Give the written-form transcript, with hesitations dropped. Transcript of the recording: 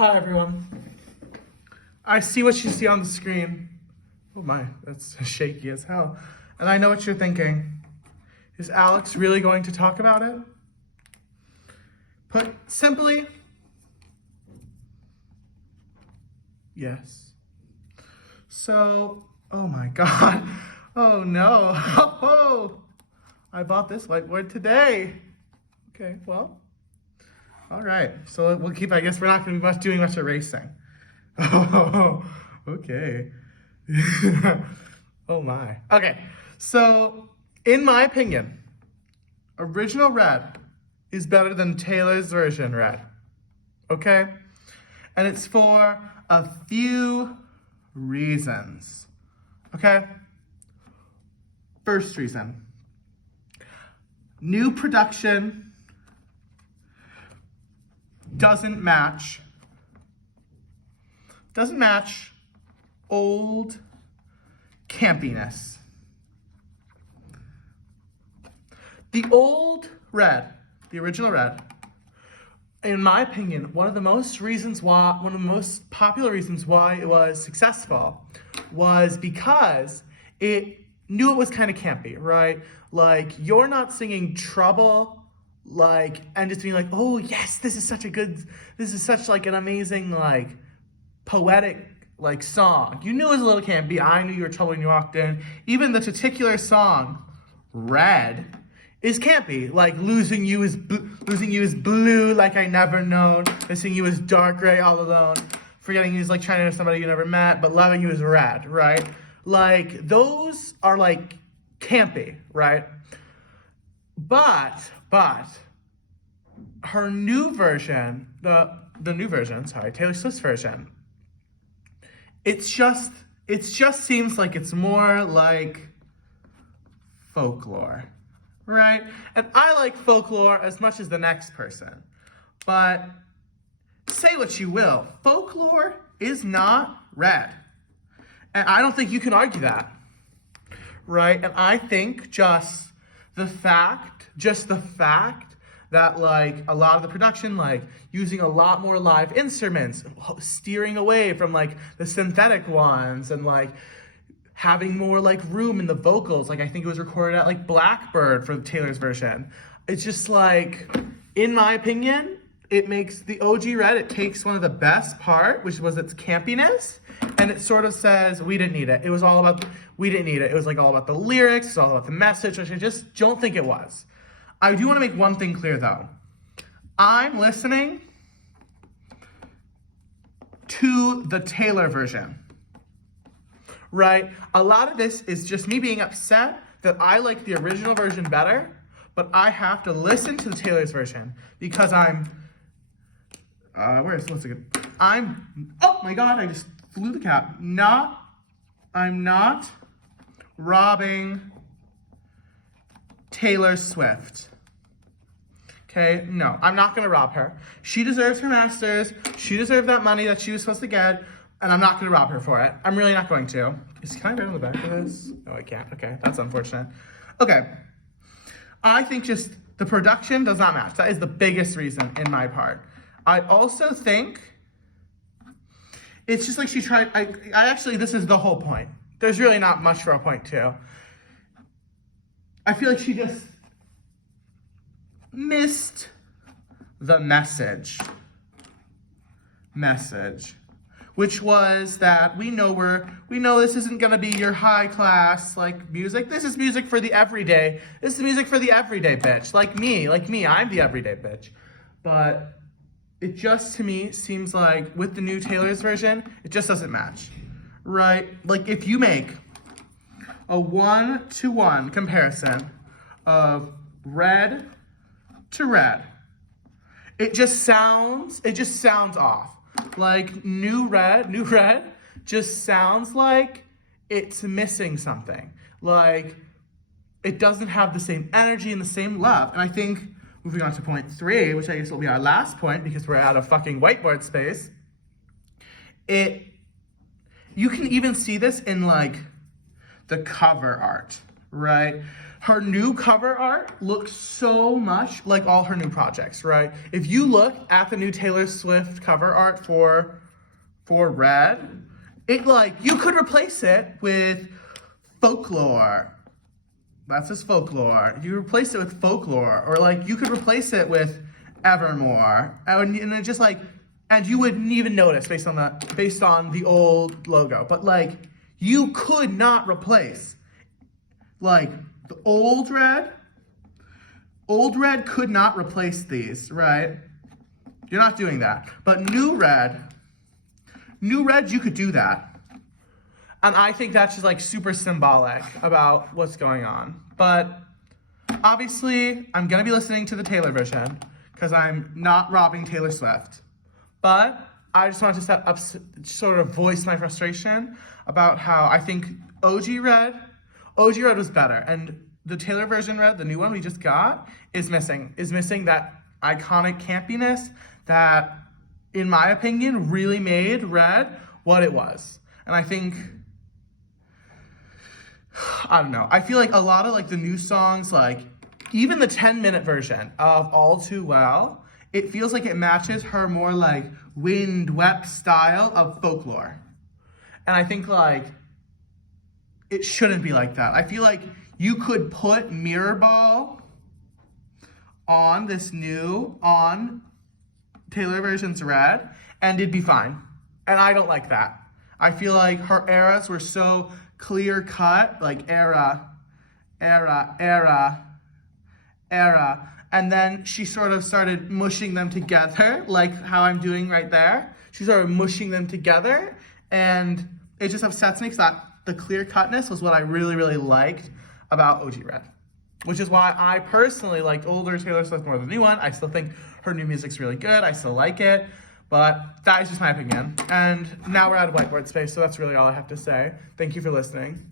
Hi everyone. I see what you see on the screen. Oh my, that's shaky as hell. And I know what you're thinking. Is Alex really going to talk about it? Put simply, yes. So, oh my God. Oh no. Oh, I bought this whiteboard today. Okay, well. All right, so we'll keep, I guess we're not gonna be doing much erasing. Oh, okay. Oh my. Okay, so in my opinion, original red is better than Taylor's version red, okay? And it's for a few reasons, okay? First reason, new production doesn't match old campiness. The old red, the original red, in my opinion, one of the most popular reasons why it was successful was because it knew it was kind of campy, right? Like, you're not singing Trouble, like, and just being like, oh yes, this is such like an amazing, like, poetic, like, song. You knew it was a little campy. I knew you were trouble when you walked in. Even the titular song, Red, is campy. Like, losing you is blue like I never known. Missing you is dark gray all alone. Forgetting you is like trying to know somebody you never met, but loving you is red, right? Like, those are like campy, right? But her new version, the new version, sorry, Taylor Swift's version, it just seems like it's more like folklore, right? And I like folklore as much as the next person, but say what you will, folklore is not red. And I don't think you can argue that, right? And I think just the fact that, like, a lot of the production, like, using a lot more live instruments, steering away from, like, the synthetic ones, and, like, having more, like, room in the vocals. Like, I think it was recorded at, like, Blackbird for Taylor's version. It's just, like, in my opinion, it makes the OG Red, it takes one of the best part, which was its campiness, and it sort of says, we didn't need it. It was all about, we didn't need it. It was, like, all about the lyrics, it's all about the message, which I just don't think it was. I do want to make one thing clear, though. I'm listening to the Taylor version, right? A lot of this is just me being upset that I like the original version better, but I have to listen to the Taylor's version because oh my God, I just flew the cap. I'm not robbing Taylor Swift. Okay, no, I'm not gonna rob her. She deserves her masters. She deserved that money that she was supposed to get, and I'm not gonna rob her for it. I'm really not going to. Can I write on the back of this? No, I can't. Okay, that's unfortunate. Okay, I think just the production does not match. That is the biggest reason in my part. I also think it's just like she tried, I actually, this is the whole point. There's really not much for a point two. I feel like she just missed the message, which was that we know this isn't gonna be your high class, like, music. This is music for the everyday. This is music for the everyday bitch, like me, I'm the everyday bitch. But it just, to me, seems like with the new Taylor's version, it just doesn't match, right? Like, if you make a 1-to-1 comparison of red to red, it just sounds off. Like, new red just sounds like it's missing something. Like, it doesn't have the same energy and the same love. And I think, moving on to point 3, which I guess will be our last point because we're out of fucking whiteboard space, you can even see this in, like, the cover art, right? her new cover art looks so much like all her new projects, right? If you look at the new Taylor Swift cover art for Red, it like, you could replace it with Folklore. That's his Folklore. You replace it with Folklore, or like you could replace it with Evermore, and it just like, and you wouldn't even notice based on the old logo. But like, you could not replace like the old Red. Old Red could not replace these, right? You're not doing that. But New Red, you could do that. And I think that's just like super symbolic about what's going on. But obviously, I'm gonna be listening to the Taylor version because I'm not robbing Taylor Swift. But I just wanted to sort of voice my frustration about how I think OG Red was better. And the Taylor version Red, the new one we just got, is missing that iconic campiness that, in my opinion, really made Red what it was. And I think, I don't know, I feel like a lot of like the new songs, like even the 10-minute version of All Too Well, it feels like it matches her more like wind-wept style of Folklore. And I think like it shouldn't be like that. I feel like you could put Mirrorball on Taylor version's Red, and it'd be fine. And I don't like that. I feel like her eras were so clear cut, like era, and then she sort of started mushing them together, like how I'm doing right there. She started mushing them together, and it just upsets me because that the clear cutness was what I really, really liked about OG Red, which is why I personally liked older Taylor Swift more than the new one. I still think her new music's really good. I still like it, but that is just my opinion. And now we're out of whiteboard space, so that's really all I have to say. Thank you for listening.